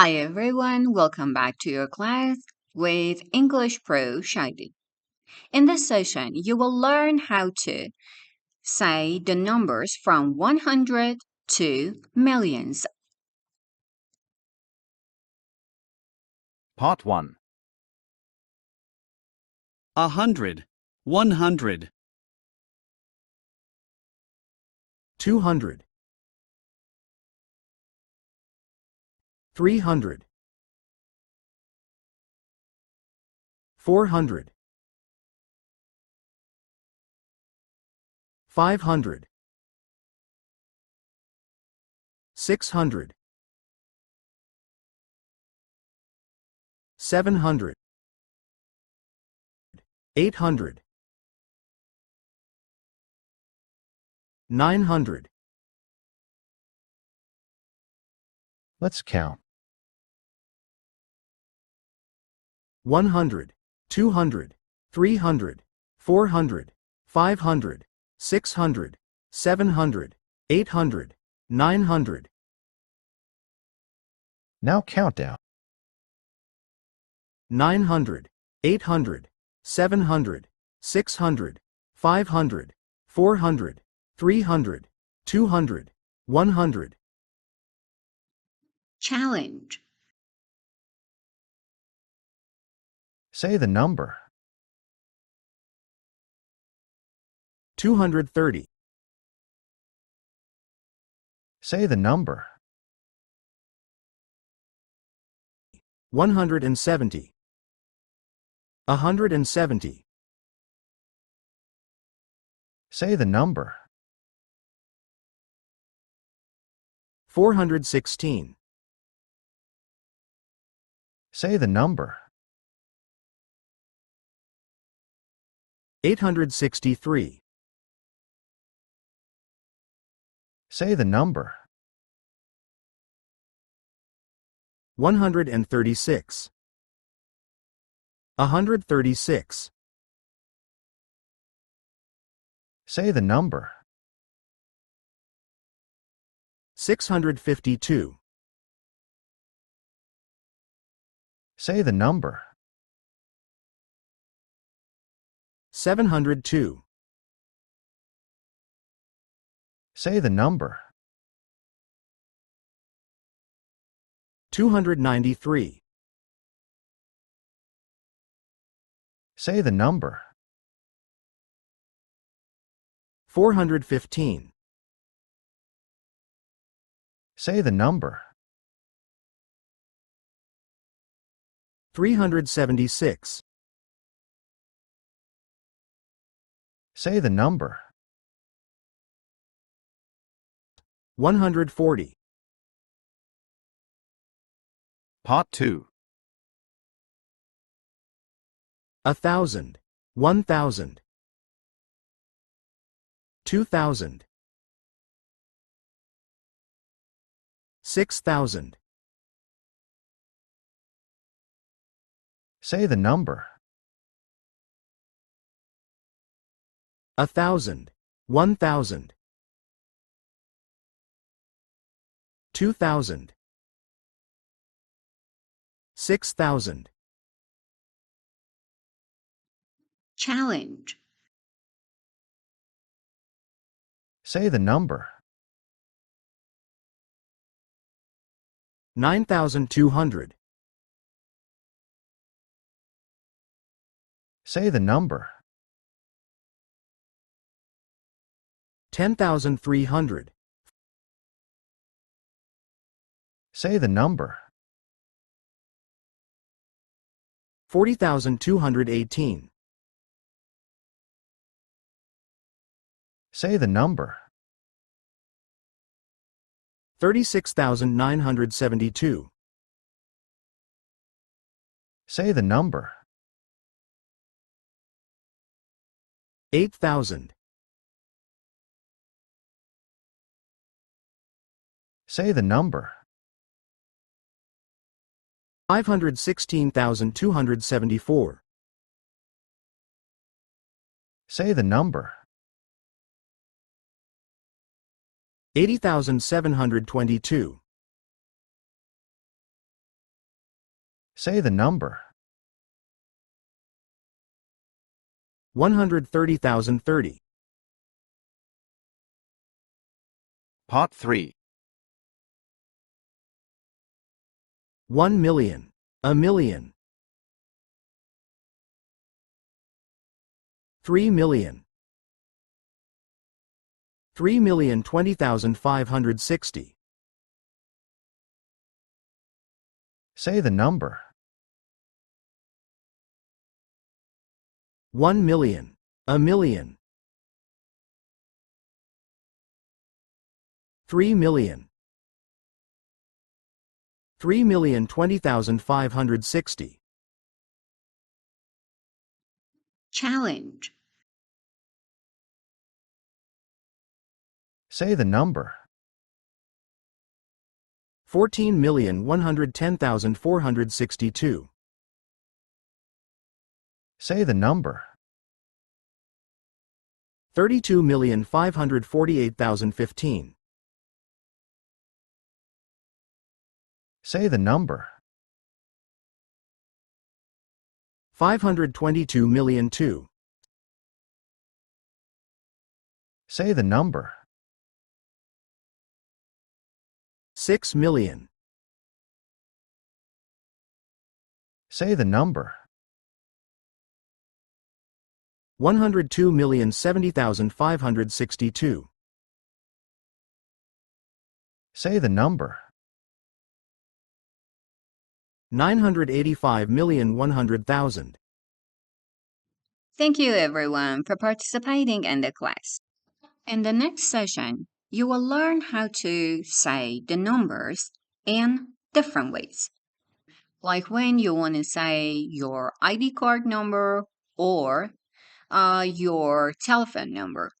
Hi everyone, welcome back to your class with English Pro Shiny. In this session, you will learn how to say the numbers from 100 to millions. Part 1. 100, 100, 200, 300, 400, 500, 600, 700, 800, 900. Let's count. 100, 200, 300, 400, 500, 600, 700, 800, 900. Now count down. 900, 800, 700, 600, 500, 400, 300, 200, 100. Challenge. Say the number. 230, Say the number. 170, 170. Say the number. 416, Say the number. 863, Say the number. 136, 136. Say the number. 652, Say the number. 702, Say the number. 293, Say the number. 415, Say the number. 376, Say the number. 140, Part 2. 1,000, 1,000, 2,000, 6,000. Say the number. 1,000, 1,000, 2,000, 6,000. Challenge. Say the number. 9,200, Say the number. 10,300, Say the number. 40,218, Say the number. 36,972, Say the number. 8,000, Say the number. 516,274, Say the number. 80,722, Say the number. 130,030. Pot 3. 1 million. A million. 3 million. 3,020,560. Say the number. 1 million. A million. 3 million. 3,020,560. Challenge. Say the number. 14,110,462. Say the number. 32,548,015. Say the number. 522,002,002. Say the number. 6 million. Say the number. 102,070,562. Say the number. 985,100,000. Thank you everyone for participating in the class. In the next session, you will learn how to say the numbers in different ways. Like when you want to say your ID card number or your telephone number.